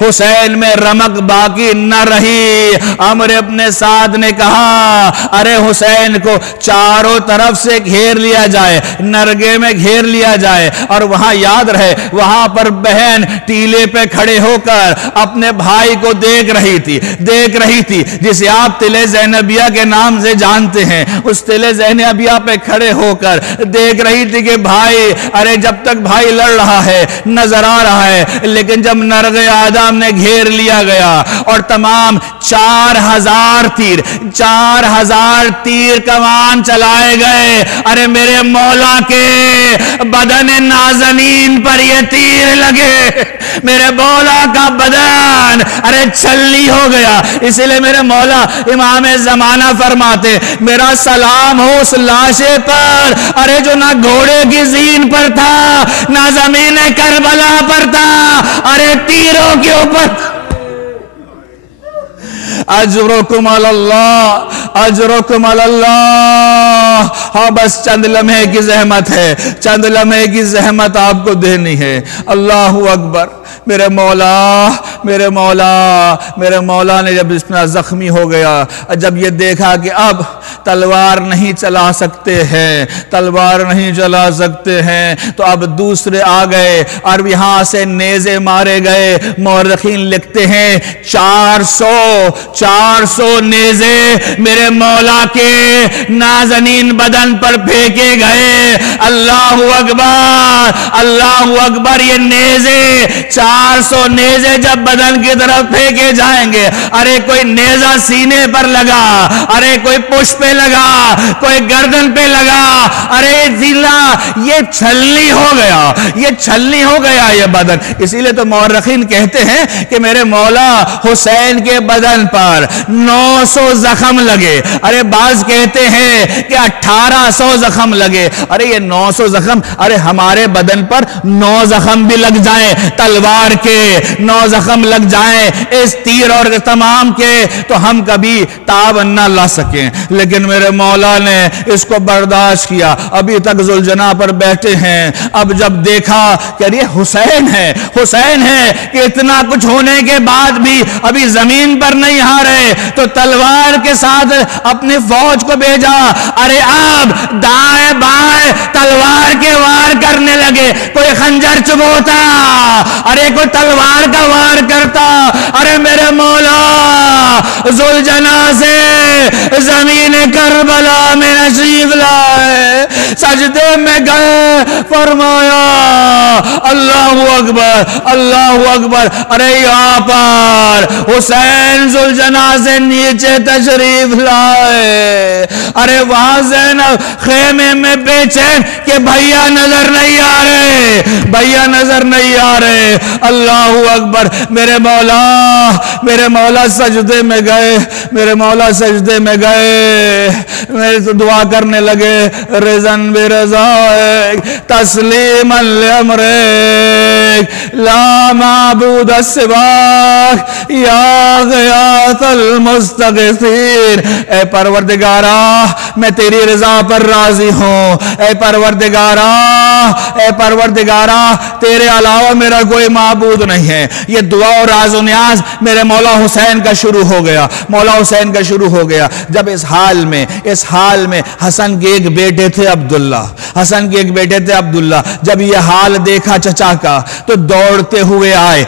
حسین میں رمق باقی نہ رہی، عمرو بن سعد نے کہا ارے حسین کو چاروں طرف سے گھیر لیا جائے، نرگے میں گھیر لیا جائے، اور وہاں یاد رہے وہاں پر بہن ٹیلے پہ کھڑے ہو کر اپنے بھائی کو دیکھ رہی تھی جسے آپ تلے زینبیہ کے نام سے جانتے ہیں، اس تلے زینبیہ پہ کھڑے ہو کر دیکھ رہی تھی کہ بھائی ارے جب تک بھائی لڑ رہا ہے نظر آ رہا ہے، لیکن جب نرغ آدم نے گھیر لیا گیا اور تمام 4000 تیر کمان چلائے گئے، ارے میرے مولا کے بدن نازنین پر یہ تیر لگے، میرے مولا کا بدن ارے چھلنی ہو گیا۔ اس لیے میرے مولا امام زمانہ فرماتے میرا سلام ہو اس لاشے پر ارے جو نہ گھوڑے کی زین پر تھا نہ زمین کربلا پر تھا، ارے تیروں کے اوپر۔ اجرکم علی اللہ۔ ہاں بس چند لمحے کی زحمت ہے، چند لمحے کی زحمت آپ کو دینی ہے۔ اللہ اکبر۔ میرے مولا نے جب اس میں زخمی ہو گیا، جب یہ دیکھا کہ اب تلوار نہیں چلا سکتے ہیں تو اب دوسرے آ گئے اور یہاں سے نیزے مارے گئے۔ مورخین لکھتے ہیں 400 نیزے میرے مولا کے نازنین بدن پر پھینکے گئے۔ اللہ اکبر، اللہ اکبر۔ یہ نیزے 400 نیزے جب بدن کی طرف پھینکے جائیں گے. ارے کوئی نیزہ سینے پر لگا, ارے کوئی پشت پہ لگا, کوئی گردن پہ لگا, ارے ضلع یہ چھلنی ہو گیا, یہ چھلنی ہو گیا یہ بدن. اسی لیے تو مورخین کہتے ہیں کہ میرے مولا حسین کے بدن پر 900 زخم لگے. ارے بعض کہتے ہیں کہ 1800 زخم لگے. ارے یہ 900 زخم, ارے ہمارے بدن پر 9 زخم بھی لگ جائیں تلوار کے, 9 زخم لگ جائیں اس تیر اور تمام کے, تو ہم کبھی تاب نہ لا سکیں. لیکن میرے مولا نے اس کو برداشت کیا. ابھی تک ذوالجناح پر بیٹھے ہیں. اب جب دیکھا کہ یہ حسین ہے, حسین ہے, کہ اتنا کچھ ہونے کے بعد بھی ابھی زمین پر نہیں آ رہے, تو تلوار کے ساتھ اپنی فوج کو بھیجا. ارے اب دائیں بائیں تلوار کے وار کرنے لگے. کوئی خنجر چبوتا, ارے کوئی تلوار کا وار کرتا. ارے میرے مولا ذوالجناح سے زمین کربلا میں نشریف لائے, سجدے میں گئے, فرمایا اللہ اکبر, اللہ اکبر. ارے یہاں پر حسین ذوالجناح سے نیچے تشریف لائے. ارے وہاں زینب خیمے میں بے چین کہ بھیا نظر نہیں آ رہے, بھیا نظر نہیں آ رہے. اللہ اکبر. میرے مولا سجدے میں گئے, میرے مولا سجدے میں گئے, میرے تو دعا کرنے لگے. رضن برضائک تسلیما لامرک لا معبود سواک یا غیاث المستغیثین. اے پروردگارا میں تیری رضا پر راضی ہوں. اے پروردگارا, اے پروردگارا تیرے علاوہ میرا کوئی معبود نہیں ہے. یہ دعا اور راز و نیاز میرے مولا حسین کا شروع ہو گیا, مولا حسین کا شروع ہو گیا. جب اس حال میں حسن کے ایک بیٹے تھے عبداللہ, حسن کے ایک بیٹے تھے عبداللہ, جب یہ حال دیکھا چچا کا تو دوڑتے ہوئے آئے.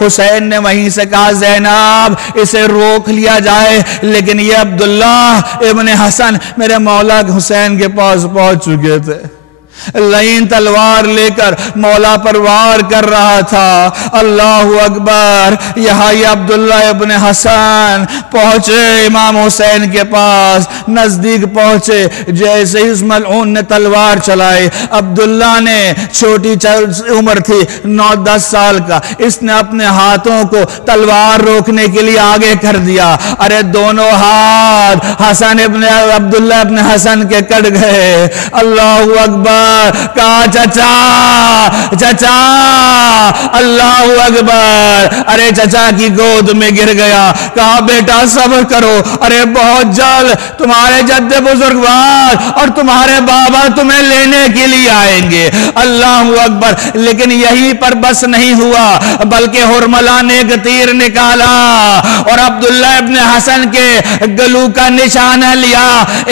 حسین نے وہیں سے کہا زینب اسے روک لیا جائے, لیکن یہ عبداللہ ابن حسن میرے مولا حسین کے پاس پہنچ چکے تھے. لین تلوار لے کر مولا پر وار کر رہا تھا. اللہ اکبر. یہاں یہ عبداللہ ابن حسن پہنچے امام حسین کے پاس, نزدیک پہنچے. جیسے ہی اس ملعون نے تلوار چلائی, عبداللہ نے چھوٹی عمر تھی 9-10 سال کا, اس نے اپنے ہاتھوں کو تلوار روکنے کے لیے آگے کر دیا. ارے دونوں ہاتھ عبداللہ ابن حسن کے کٹ گئے. اللہ اکبر. کہا چچا اللہ اکبر. ارے چچا کی گود میں گر گیا. کہا بیٹا صبر کرو, ارے بہت جلد تمہارے جد بزرگوار اور تمہارے بابا تمہیں لینے کے لیے آئیں گے. اللہ اکبر. لیکن یہیں پر بس نہیں ہوا, بلکہ ہرملا نے ایک تیر نکالا اور عبداللہ ابن حسن کے گلو کا نشانہ لیا.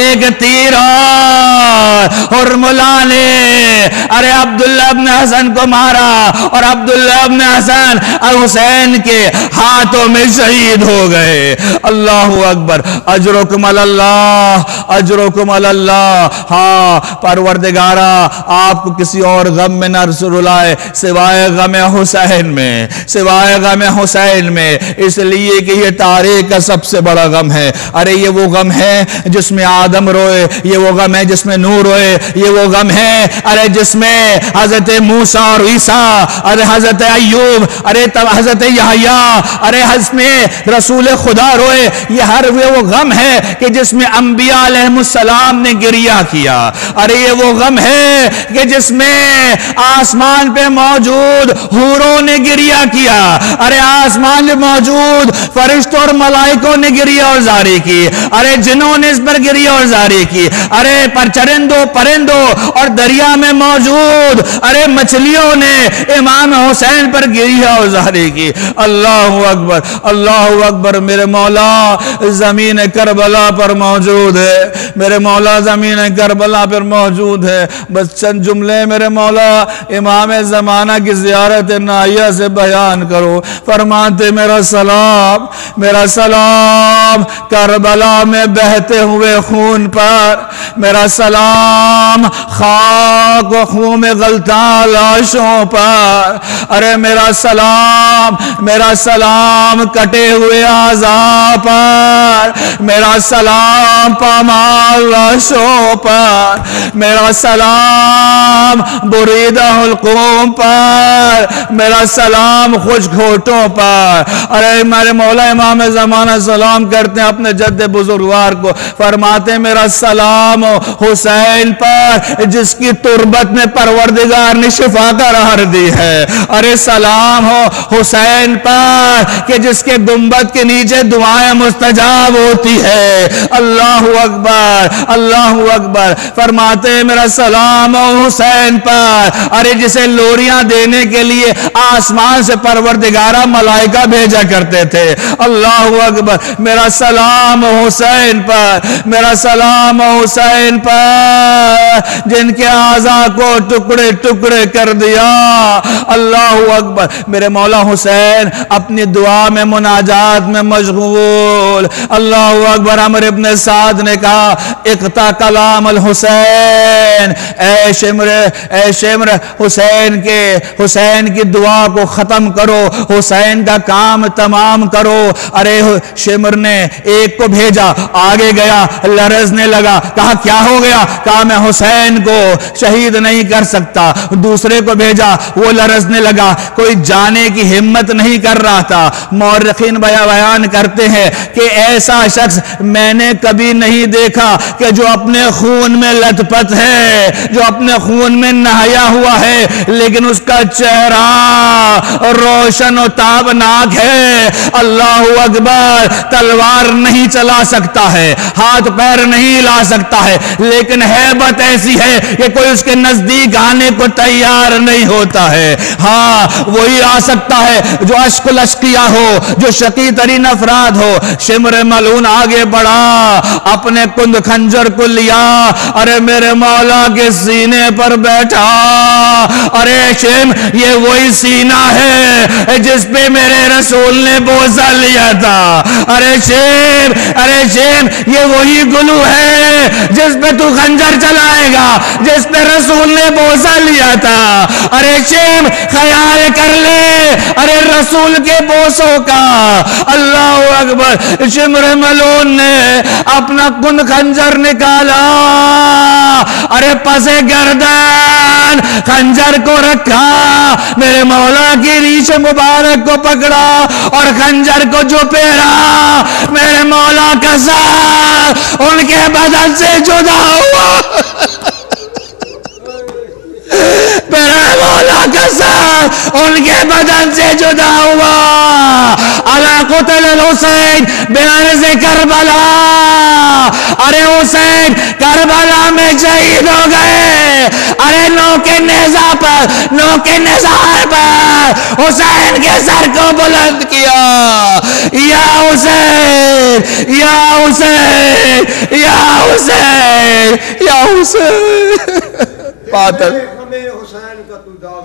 ایک تیر اور ہرملا نے ارے عبداللہ ابن حسن کو مارا, اور عبداللہ ابن حسن حسین کے ہاتھوں میں شہید ہو گئے. اللہ اکبر. اجرکم اللہ, اجرکم اللہ. ہاں پروردگارا آپ کو کسی اور غم میں نہ رلائے سوائے غم حسین میں, سوائے غم حسین میں. اس لیے کہ یہ تاریخ کا سب سے بڑا غم ہے. ارے یہ وہ غم ہے جس میں آدم روئے, یہ وہ غم ہے جس میں نوح روئے, یہ وہ غم ہے ارے جس میں حضرت موسیٰ اور عیسیٰ, ارے حضرت ایوب, ارے حضرت یحییٰ, ارے اس میں رسول خدا روئے. یہ ہر وہ غم ہے کہ جس میں انبیاء علیہ السلام نے گریہ کیا. ارے یہ وہ غم ہے کہ جس میں آسمان پہ موجود حوروں نے گریہ کیا. ارے آسمان میں موجود فرشتوں اور ملائکوں نے گریہ اور زاری کی. ارے جنوں نے اس پر گریہ اور زاری کی. ارے پر چرندوں پرندوں اور دریا میں موجود ارے مچھلیوں نے امام حسین پر گریہ اور زاری کی. اللہ اکبر, اللہ اکبر. میرے مولا زمین کربلا پر موجود ہے, میرے مولا زمین کربلا پر موجود ہے. بس چند جملے میرے مولا امام زمانہ کی زیارت نائیہ سے بیان کرو. فرماتے میرا سلام کربلا میں بہتے ہوئے خون پر, میرا سلام خاک و خون میں غلطان لاشوں پر. ارے ارے میرا سلام کٹے ہوئے اعضاء پر، میرا سلام پامال راشوں پر، میرا سلام بریدہ القوم پر، میرا سلام خشک ہونٹوں پر۔ ارے میرے مولا امام زمانہ سلام کرتے ہیں اپنے جد بزرگوار کو، فرماتے ہیں میرا سلام حسین پر جس کی تربت میں پروردگار نے شفا کا راہ دی ہے، ارے سلام ہو حسین پر کہ جس کے گنبد کے نیچے دعائیں مستجاب ہوتی ہے۔ اللہ اکبر اللہ اکبر۔ فرماتے ہیں میرا سلام ہو حسین پر، ارے جسے لوریاں دینے کے لیے آسمان سے پروردگارہ ملائکہ بھیجا کرتے تھے۔ اللہ اکبر۔ میرا سلام حسین پر، میرا سلام حسین پر جن کے اعضاء کو ٹکڑے ٹکڑے کر دیا۔ اللہ اکبر۔ میرے مولا حسین اپنی دعا میں مناجات میں مشغول۔ اللہ اکبر۔ عمرو ابن سعد نے کہا اقطع کلام الحسین، اے شمر حسین کی دعا کو ختم کرو، حسین کا کام تمام کرو۔ ارے شمر نے ایک کو بھیجا، آگے گیا، لرزنے لگا، کہا کیا ہو گیا؟ کہا میں حسین کو شہید نہیں کر سکتا۔ دوسرے کو بھیجا، وہ لرزنے لگا، کوئی جانے کی ہمت نہیں کر رہا تھا۔ مورخین بیان کرتے ہیں کہ ایسا شخص میں نے کبھی نہیں دیکھا کہ جو اپنے خون میں لت پت ہے، جو اپنے خون میں نہایا ہوا ہے، لیکن اس کا چہرہ روشن و تابناک ہے۔ اللہ اکبر۔ تلوار نہیں چلا سکتا ہے، ہاتھ پیر نہیں لا سکتا ہے، لیکن ہیبت ایسی ہے کہ کوئی اس کے نزدیک آنے کو تیار نہیں ہوتا ہے۔ ہاں وہی آ سکتا ہے جو اشک الاشقیہ ہو، جو شقی ترین افراد ہو۔ شمر ملعون آگے بڑھا، اپنے کند خنجر کو لیا، ارے میرے مولا کے سینے پر بیٹھا۔ ارے شم یہ وہی سینہ ہے جس پہ میرے رسول نے بوسہ لیا تھا۔ ارے شیم یہ وہی گلو ہے جس پہ تو خنجر چلائے گا، جس پہ رسول نے بوسہ لیا تھا۔ ارے شیم خیال کر لے ارے رسول کے بوسوں کا۔ اللہ اکبر۔ شمر ملعون نے اپنا کن خنجر نکالا، ارے پسے گردن خنجر کو رکھا، میرے مولا کی ریش مبارک کو پکڑا اور خنجر کو جو پھیرا، میرے مولا کا سر ان کے بدن سے جدا ہوا۔ میرے مولا کا سر ان کے بدن سے جدا ہوا۔ علی قتل الحسین بأرض کربلا، ارے حسین کربلا میں شہید ہو گئے۔ ارے نوک نیزہ پر حسین کے سر کو بلند کیا، یا حسین یا حسین یا حسین یا حسین۔ پاتل ہمیں حسین کا تو داغ